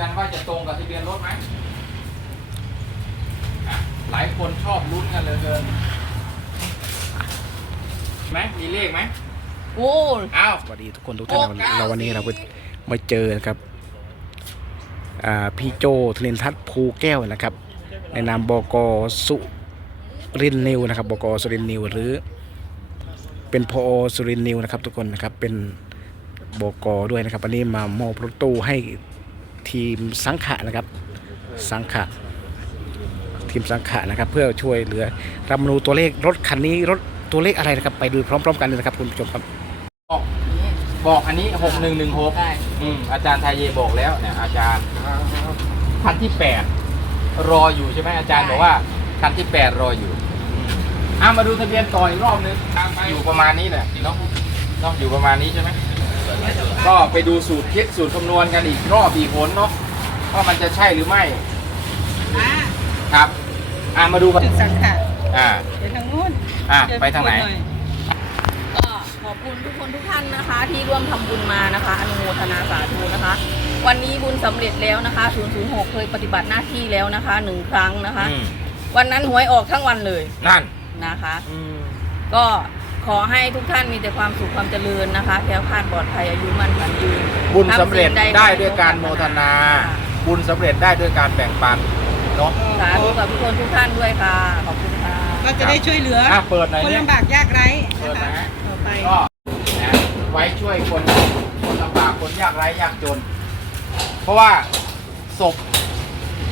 กันว่าจะตรงกับทะเบียนรถไหมอะหลายคนชอบลุ้นกันเหลยเกินไหมมีเลขไหมโอ้อ้าวสวัสดีทุกคนทุกท่านนะครับเราวันนี้เราก็มาเจอนะครับอ่าพี่โจทลินทัศน์ภูแก้วนะครับ ในนามบกสุรินทร์นิวนะครับบกสุรินทร์นิวหรือ เป็นพอสุรินทร์นิวนะครับ ทุกคนนะครับเป็นบกด้วยนะครับวันนี้มามอบรถตู้ให้ ทีมสังขะนะครับสังขะทีมสังขะนะครับ เพื่อช่วยเหลือรับมาดูตัวเลขรถคันนี้รถตัวเลขอะไรนะครับ ไปดูพร้อม ๆ กันเลยนะครับคุณผู้ชมครับบอกบอกอันนี้หกหนึ่งหนึ่งหกได้อืมอาจารย์ไทยเยบอกแล้วเนี่ยอาจารย์คันที่แปดรออยู่ใช่ไหมอาจารย์บอกว่าคันที่แปดรออยู่อะมาดูทะเบียนต่ออีกรอบนึงอยู่ประมาณนี้แหละเนาะเนาะอยู่ประมาณนี้ใช่ไหม ก็ไปดูสูตรคิดสูตรคำนวณกันอีกรอบอีกหนเนาะว่ามันจะใช่หรือไม่ครับ อะมาดูกันจุดสังขะอ่าเดี๋ยวทางนู้นอะเดิไปทางไหนพูดอยก็ขอบคุณทุกคนทุกท่านนะคะ ที่ร่วมทำบุญมานะคะอนุโมทนาสาธุนะคะ วันนี้บุญสำเร็จแล้วนะคะ006เคยปฏิบัติหน้าที่แล้วนะคะหนึ่งครั้งนะคะอืมวันนั้นหวยออกทั้งวันเลยนั่นนะคะอืมก็ ขอให้ทุกท่านมีแต่ความสุขความเจริญนะคะแคล้วคลาดปลอดภัยอายุมั่นขวัญยืนบุญสำเร็จทำสิ่งใได้ด้วยการโมทนา บุญสำเร็จได้ด้วยการแบ่งปันเนาะสาธุกับทุกคนทุกท่านด้วยค่ะขอบคุณค่ะก็จะได้ช่วยเหลืออะเปิดหน่อยคนเนี่ยลำบากยากไร้เปิดนะนะคะฮะต่อไปก็นะไว้ช่วยคนคนลำบากคนยากไร้ยากจน เพราะว่าศพ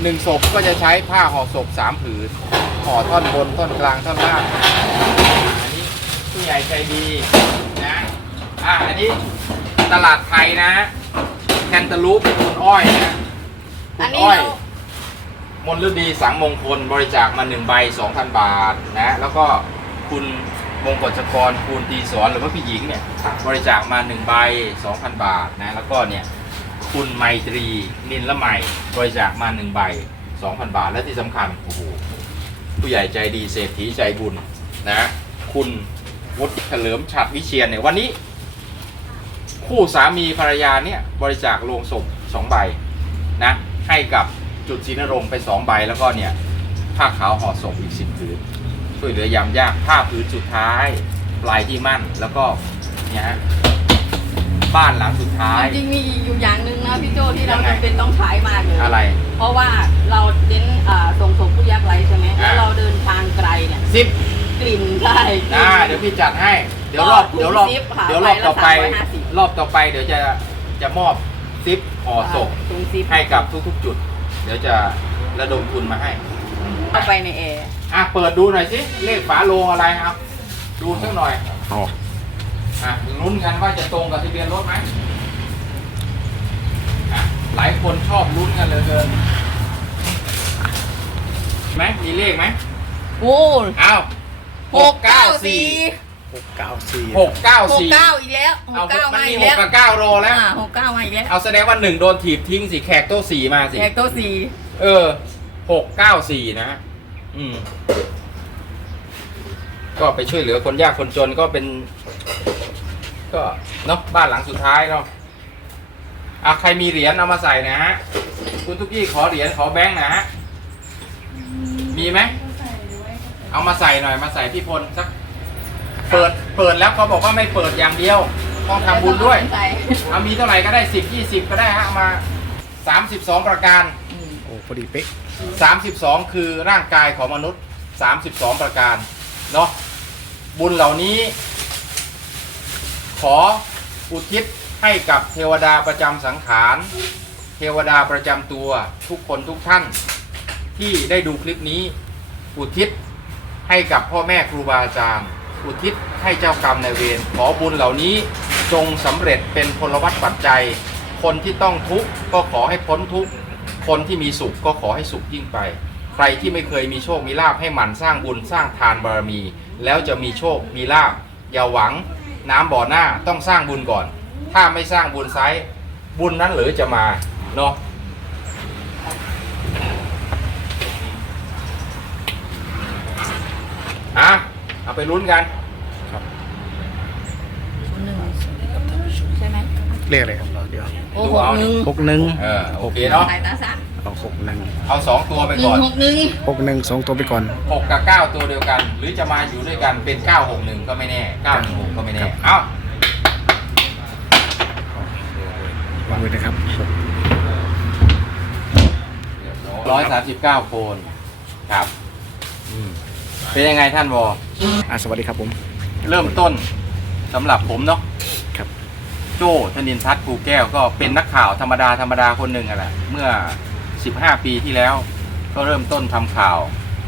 หนึ่งศพก็จะใช้ผ้าห่อศพสามผืนห่อท่อนบนท่อนกลางท่อนล่างอันนี้ ผู้ใหญ่ใจดีนะอะอันนี้ตลาดไทยนะแคนตาลูปคุณอ้อยนะคุอันณนี้อ้อย เรามนฤดีสังมงคลบริจาคมาหนึ่งใบสองพันบาทนะ แล้วก็คุณมงกฎชกรคูณตีสอนหรือว่าพี่หญิงเนี่ยบริจาคมาหนึ่งใบสองพันบาทนะแล้วก็เนี่ยคุณไมตรีนินละไมบริจาคมาหนึ่งใบสองพันบาท และที่สำคัญโอ้โหผู้ใหญ่ใจดีเศรษฐีใจบุญนะ คุณ วุฒิเฉลิมฉัดวิเชียนเนี่ยวันนี้ คู่สามีภรรยาเนี่ยบริจาคโลงศพสองใบนะให้กับจุดศรีนรงค์ไปสองใบแล้วก็เนี่ยผ้าขาวห่อศพอีกสิบผืนช่วยเหลือยามยากผ้าผืนสุดท้าย ปลายที่มั่นแล้วก็เนี่ยฮะบ้านหลังสุดท้าย จริงๆมีอยู่อย่างหนึ่งนะพี่โจที่เรายังไง จำเป็นต้องใช้มากเลยอะไร เพราะว่าเราเน้นอ่าส่งศพผู้ยากไร้ใช่ไหมอ่าแล้วเราเดินทางไกลเนี่ยสิบ กลิ่นใช่กลิ่น อ่าเดี๋ยวพี่จัดให้ เดี๋ยวรอบ ก็เดี๋ยวรอบซิปค่ะเดี๋ยวรอบต่อไป ใบละ350 รอบต่อไปเดี๋ยวจะจะมอบซิปห่อศพตรงซิปให้กับทุกๆจุด เดี๋ยวจะระดมทุนมาให้ เอาไปในแอร์อะเปิดดูหน่อยสิเลขฝาโลงอะไรครับ ดูสักหน่อยอ๋อ อะลุ้นกันว่าจะตรงกับทะเบียนรถไหมอะหลายคนชอบลุ้นกันเหลยเกินไหมมีเลขไหมโอ้อ้าว หกเก้าสี่หกเก้าสี่หกเก้าหกสี่เก้าอีกแล้วหเอากเก้ามันมามีอีกหแล้กวกับเก้าโลแล้ว อ่าหกเก้ามาอีกแล้วเอาแสดงว่าหนึ่งโดนถีบทิ้งสิแขกโต๊ะสี่มาสิแขกตัวสี่เออหกเก้าสี่นะอืม ก็ไปช่วยเหลือคนยากคนจนก็เป็น ก็เนาะบ้านหลังสุดท้ายเนาะอะใครมีเหรียญเอามาใส่นะฮะ คุณทุกยี่ขอเหรียญขอแบงค์นะฮะ มีไหม เอามาใส่หน่อยมาใส่พี่พลสักเปิดเปิดแล้วเขาบอกว่าไม่เปิดอย่างเดียวต้องทำบุญด้วย ใส่เอามีเท่าไหร่ก็ได้สิบยี่สิบก็ได้ฮะเอามาสามสิบสองประการ อืมโอ้พอดีเป๊ะ 32 คือร่างกายของมนุษย์ 32 ประการเนาะบุญเหล่านี้ ขออุทิศให้กับเทวดาประจำสังขาร เทวดาประจำตัวทุกคนทุกท่าน ที่ได้ดูคลิปนี้ อุทิศ ให้กับพ่อแม่ครูบาอาจารย์ อุทิศให้เจ้ากรรมนายเวรขอบุญเหล่านี้จงสำเร็จเป็นพลวัตปัจจัย คนที่ต้องทุกข์ก็ขอให้พ้นทุกข์คนที่มีสุขก็ขอให้สุขยิ่งไป ใครที่ไม่เคยมีโชคมีลาภให้หมั่นสร้างบุญสร้างทานบารมี แล้วจะมีโชคมีลาภอย่าหวังน้ำบ่อหน้าต้องสร้างบุญก่อน ถ้าไม่สร้างบุญไซบุญนั้นหรือจะมาเนาะ อะเอาไปลุ้นกันหนึ่งใช่ไหมเลขอะไรครับเดี๋ยวโอ้ดูหกเอาหนึ่งหกหนึ่งเออโอเคเนาะสายตาสั้นเอาหกหนึ่งเอาสองตัวไปหนึ่ก่งอนหกหนึ่งหกหนึ่งสองตัวไปก่อน หกกับเก้าตัวเดียวกัน หรือจะมาอยู่ด้วยกันเป็นเก้าหกหนึ่งก็ไม่แน่เก้าหนึ่งหกก็ไม่แน่เอ้า วางไว้นะครับหกร้อยสามสิบเก้าโคนครับอืม เป็นยังไงท่านวออะสวัสดีครับผม เริ่มต้นสำหรับผมเนาะครับ โจ้ธนินทัศน์ภูแก้วก็เป็นนักข่าวธรรมดาธรรมดาคนหนึ่งอะแหละเมื่อ 15 ปีที่แล้ว ก็เริ่มต้นทำข่าว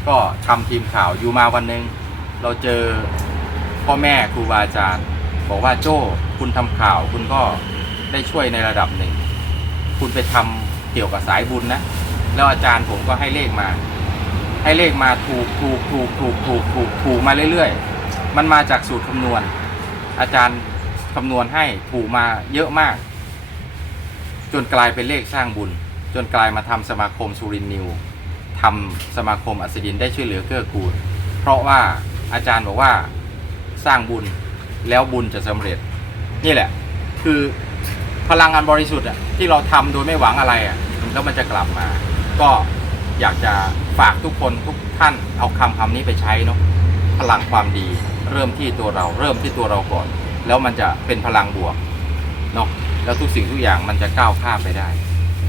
ก็ทำทีมข่าวอยู่มาวันหนึ่งเราเจอพ่อแม่ครูบาอาจารย์ บอกว่าโจ้คุณทำข่าว คุณก็ได้ช่วยในระดับหนึ่ง คุณไปทำเกี่ยวกับสายบุญนะ แล้วอาจารย์ผมก็ให้เลขมา ให้เลขมาถูกถูกถูกถูกถูกถูกถูกมาเรื่อยๆ มันมาจากสูตรคำนวณ อาจารย์คำนวณให้ถูกมาเยอะมาก จนกลายเป็นเลขสร้างบุญ จนกลายมาทำสมาคมสุรินนิวทำสมาคมอัศดินได้ช่วยเหลือเกื้อกูล เพราะว่าอาจารย์บอกว่าสร้างบุญแล้วบุญจะสำเร็จ นี่แหละ คือพลังงานบริสุทธิ์อะที่เราทำโดยไม่หวังอะไรอะแล้วมันจะกลับมา ก็ อยากจะฝากทุกคนทุกท่านเอาคำคำนี้ไปใช้เนาะพลังความดี เริ่มที่ตัวเรา เริ่มที่ตัวเราก่อน แล้วมันจะเป็นพลังบวกเนาะแล้วทุกสิ่งทุกอย่างมันจะก้าวข้ามไปได้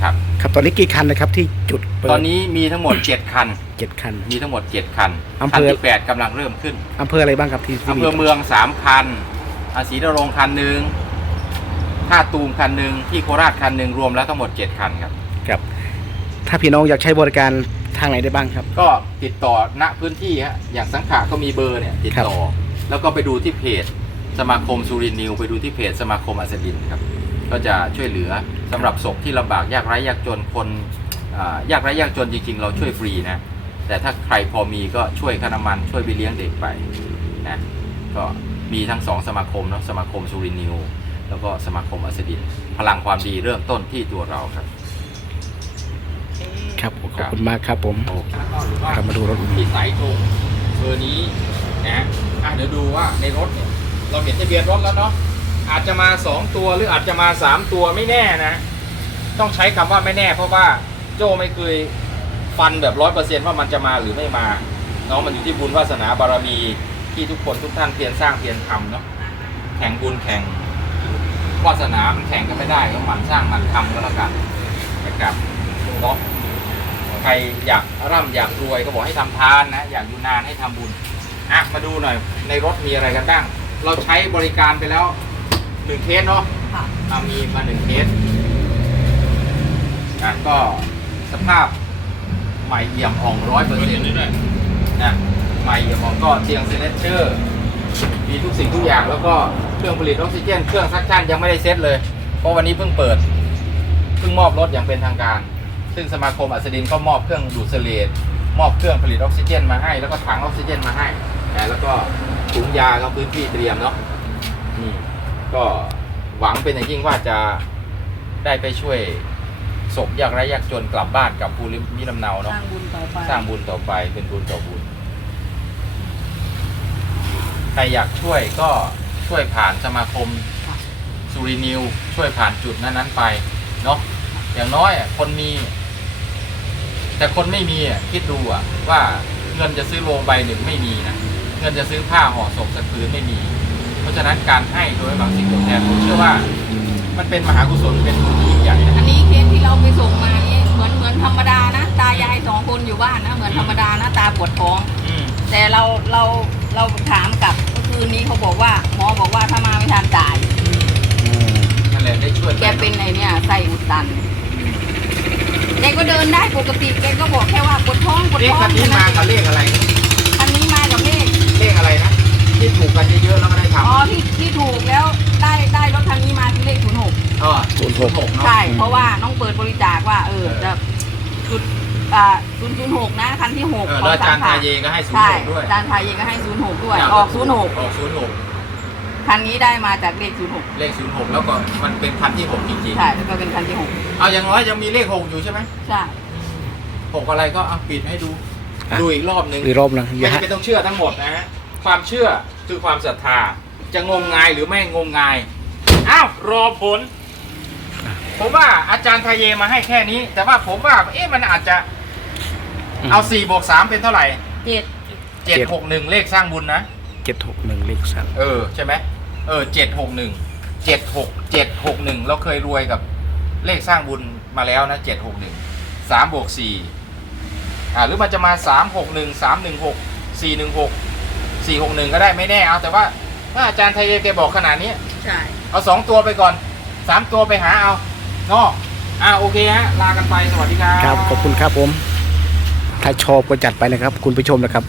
ครับครับตอนนี้กี่คันนะครับที่จุดเปิดตอนนี้มีทั้งหมด 7 คันเจ็ดคัน มีทั้งหมด 7 คันอำคัเภอที่8กำลังเริ่มขึ้นอำเภออะไรบ้างครับที่ที่อำเภอเมือง 3 คันอาศรีนรงค์คันหนึ่งท่าตูมคันหนึ่งที่โคราชคันหนึ่งรวมแล้วทั้งหมด 7 คันครับครับ ถ้าพี่น้องอยากใช้บริการทางไหนได้บ้างครับ ก็ติดต่อณพื้นที่ฮะอย่างสังขะก็มีเบอร์เนี่ยติดต่อ แล้วก็ไปดูที่เพจสมาคมสุรินทร์นิว ไปดูที่เพจสมาคมอัสดินครับ ก็จะช่วยเหลือสำหรับศพที่ลำบากยากไร้ยากจนคนอ่ายากไร้ยากจนจริง ๆ เราช่วยฟรีนะ แต่ถ้าใครพอมีก็ช่วยค่าน้ำมันช่วยไปเลี้ยงเด็กไปนะก็มีทั้งสองสมาคมเนาะสมาคมสุรินทร์นิว แล้วก็สมาคมอัสดิน พลังความดีเริ่มต้นที่ตัวเราครับ ครับขอบคุณมากครับผมโอเคเรามาดูรถที่สายตรงเบอร์นี้นะอะเดี๋ยวดูว่าในรถเนี่ยเราเห็นทะเบียนรถแล้วเนาะอาจจะมาสองตัวหรืออาจจะมาสามตัวไม่แน่นะ ต้องใช้คำว่าไม่แน่ เพราะว่าโจไม่เคยฟันแบบร้อยเปอร์เซ็นว่ามันจะมาหรือไม่มาเนาะมันอยู่ที่บุญวาสนาบารมีที่ทุกคนทุกท่านเพียรสร้างเพียรทำเนาะแข่งบุญแข่งวาสนามันแข่งกันไม่ได้ก็หมั่นสร้างหมั่นทำก็แล้วกันนะครับเนาะ ใครอยากร่ำอยากรวยก็บอกให้ทำทานนะ อยากอยู่นานให้ทำบุญอะมาดูหน่อย ในรถมีอะไรกันบ้าง เราใช้บริการไปแล้วหนึ่งเคสเนาะค่ะอะมีมาหนึ่งเคสอะก็สภาพใหม่เอี่ยมอ่องร้อยเปอร์เซ็นต์นะใหม่เอี่ยมอ่องก็เตียงเซนเชอร์มีทุกสิ่งทุกอย่างแล้วก็เครื่องผลิตออกซิเจน เครื่องซักชั่นยังไม่ได้เซ็ตเลย เพราะวันนี้เพิ่งเปิด เพิ่งมอบรถอย่างเป็นทางการ ซึ่งสมาคมอัสดินก็มอบเครื่องดูดเสลดมอบเครื่องผลิตออกซิเจนมาให้ แล้วก็ถังออกซิเจนมาให้นะแล้วก็ถุงยาก็พื้นที่เตรียมเนาะนี่ก็หวังเป็นอย่างยิ่งว่าจะได้ไปช่วยศพยากไร้ยากจนกลับบ้านกับภูมิลำเนาสเนาะร้างบุญต่อไปสร้างบุญต่อไปเป็นบุญต่อบุญ ใครอยากช่วยก็ช่วยผ่านสมาคมสุรินิว ช่วยผ่านจุดนั้นๆไปเนาะอย่างน้อยอะคนมี แต่คนไม่มีอะคิดดูอะว่าเงินจะซื้อโรงใบหนึ่งไม่มีนะเงินจะซื้อผ้าห่อศพสักผืนไม่มี เพราะฉะนั้นการให้โดยบางสิ่งตอบแทนผมเชื่อว่า มันเป็นมหากุศลเป็นบุญที่ยิ่งใหญ่นะอันนี้เคสที่เราไปส่งมานี่เหมือนเหมือนธรรมดานะ ตายายสองคนอยู่บ้านนะเหมือนธรรมดานะตาปวดท้อง อืมแต่เราเราเราถามกลับเมื่อคืนนี้เขาบอกว่าหมอบอกว่าถ้ามาไม่ทันตาย นั่นแหละได้ช่วยแกเป็นไอเนี่ยไส้อุดตัน แกก็เดินได้ปกติแกก็บอกแค่ว่าปวดท้องปวดเลขท้องคันนี้มากับเลขอะไร คันนี้มากับเลขเลขอะไรนะที่ถูกกันเยอะๆแล้วก็ได้ทำอ๋อที่ที่ถูกแล้วได้ได้รถคันนี้มาคือเลขศูนย์หกอ๋อศูนย์หกหกเนาะ ใช่ เพราะว่าน้องเปิดบริจาคว่า เออจะจุดอ่าศูนย์ศูนย์หกนะคันที่หกเออขอแล้วงอาจารย์สทาเยก็ให้ศูนย์ใช่หกด้วยอาจารย์ทาเยก็ให้ศูนย์หกด้วยออกศูนย์หก ออกศูนย์หก คันนี้ได้มาจากเลขศูนย์หกเลขศูนย์หกแล้วก็มันเป็นคันที่หกจริงใช่แล้วก็เป็นคันที่หกๆเอาอย่างน้อยยังมีเลขหกอยู่ใช่ไหมใช่หกอะไรก็เอาปิดให้ดู อะ ดูอีกรอบหนึ่ง อีกรอบหนึงอไม่ย่าจำให้เป็นต้องเชื่อทั้งหมดนะฮะ ความเชื่อคือความศรัทธา จะงมงายหรือไม่งมงาย อ้าว รอผล ผมว่าอาจารย์ไทยเยมาให้แค่นี้ แต่ว่าผมว่า เอ๊ะมันอาจจะเอาสี่บวกสามเป็นเท่าไหร่ เจ็ดเจ็ดหกหนึ่งเลขสร้างบุญนะ เจ็ดหกหนึ่งเลขสาม เออ ใช่ไหม เออเจ็ดหกหนึ่งเจ็ดหกเจ็ดหกหนึ่งเราเคยรวยกับเลขสร้างบุญมาแล้วนะเจ็ดหกหนึ่งสามบวกสี่อ่าหรือมันจะมาสามหกหนึ่งสามหนึ่งหกสี่หนึ่งหกสี่หกหนึ่งก็ได้ไม่แน่เอาแต่ว่าถ้าอาจารย์ไทยเยแกบอกขนาดนี้ใช่เอาสองตัวไปก่อนสามตัวไปหาเอาเนาะอ่าโอเคฮะลากันไปสวัสดีครับครับขอบคุณครับผม ถ้าชอบก็จัดไปนะครับ คุณผู้ชมนะครับ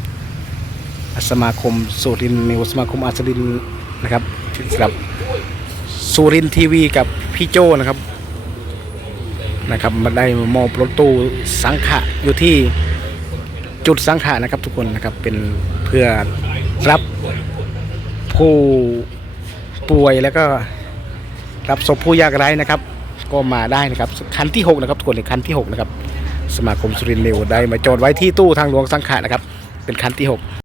สมาคมสุรินทร์นิวสมาคมอาสรินทร์ นะครับสำหรับสุรินทีวีกับพี่โจนะครับนะครับมาได้มอบรถตู้สังขะอยู่ที่จุดสังขะนะครับทุกคนนะครับเป็นเพื่อรับผู้ป่วยแล้วก็รับศพผู้ยากไร้นะครับ ก็มาได้นะครับคันที่ 6 นะครับทุกคนในคันที่ 6 นะครับ สมาคมสุรินทร์นิวได้มาจอดไว้ที่ตู้ทางหลวงสังขะนะครับ เป็นคันที่ 6